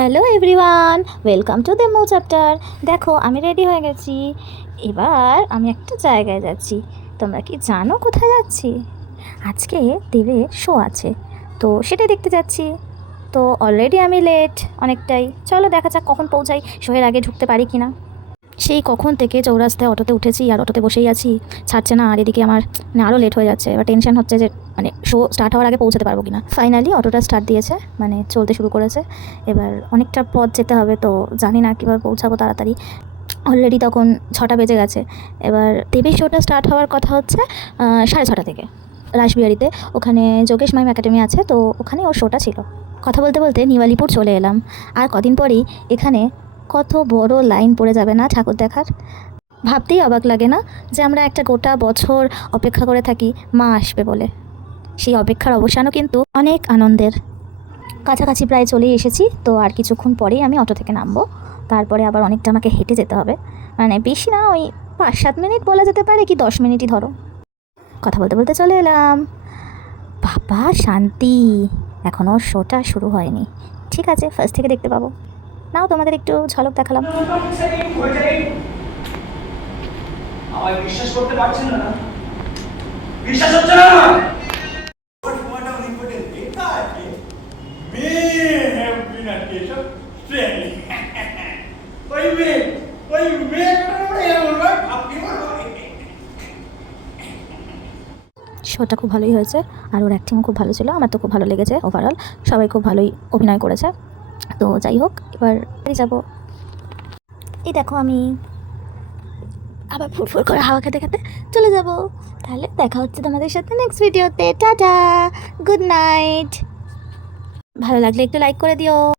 Hello everyone, welcome to the Md chapter. দেখো, আমি ready হয়ে গেছি। এবার আমি একটা জায়গায় যাচ্ছি। তোমরা কি জানো কোথায় যাচ্ছি? আজকে দেবের শো আছে। তো সেটাই দেখতে যাচ্ছি। তো অলরেডি আমি লেট অনেকটাই। চলো দেখা যাক কখন পৌঁছাই শোয়ের আগে ঢুকতে পারি কি না সেই কখন থেকে চৌরাস্তায় অটোতে উঠেছি আর অটোতে বসেই আছি। ছাড়ছে না, আর এদিকে আমার মানে আরও লেট হয়ে যাচ্ছে। এবার টেনশন হচ্ছে যে মানে শো স্টার্ট হওয়ার আগে পৌঁছাতে পারব কিনা। ফাইনালি অটোটা স্টার্ট দিয়েছে মানে চলতে শুরু করেছে। এবার অনেকটা পথ যেতে হবে, তো জানি না কীভাবে পৌঁছাবো তাড়াতাড়ি। অলরেডি তখন ছটা বেজে গেছে। এবার দেবীর শোটা স্টার্ট হওয়ার কথা হচ্ছে সাড়ে ছটা থেকে রাসবিহারিতে। ওখানে যোগেশ মাইম একাডেমি আছে, তো ওখানে ওর শোটা ছিল। কথা বলতে বলতে নিওয়ালিপুর চলে এলাম। আর কদিন পরেই এখানে কত বড় লাইন পড়ে যাবে না ঠাকুর দেখার? ভাবতেই অবাক লাগে না যে আমরা একটা গোটা বছর অপেক্ষা করে থাকি, মা আসবে বলে। সেই অপেক্ষার অবসানও কিন্তু অনেক আনন্দের। কাছাকাছি প্রায় চলেই এসেছি, তো আর কিছুক্ষণ পরেই আমি অটো থেকে নামবো। তারপরে আবার অনেকটা আমাকে হেঁটে যেতে হবে। মানে বেশি না, ওই পাঁচ সাত মিনিট বলা যেতে পারে কি দশ মিনিটই ধরো। কথা বলতে বলতে চলে এলাম। বাবা, শান্তি! এখনও শোটা শুরু হয়নি। ঠিক আছে ফার্স্ট থেকে দেখতে পাবো। নাও, তোমাদের একটু ঝলক দেখালাম। বিশ্বাস করতে পারছেন না বিশ্বাস ট্রেনিং ওই শোটা খুব ভালোই হয়েছে, আর ওর অ্যাক্টিংও খুব ভালো ছিল, আমার তো খুব ভালো লেগেছে ওভারঅল সবাই খুব ভালোই অভিনয় করেছে। তো যাই হোক, এবার বাড়ি যাব। এই দেখো আমি আবার ফুরফুর করে হাওয়া খেতে খেতে চলে যাব। তাহলে দেখা হচ্ছে তোমাদের সাথে নেক্সট ভিডিওতে টাটা গুড নাইট ভালো লাগলে একটু লাইক করে দিও।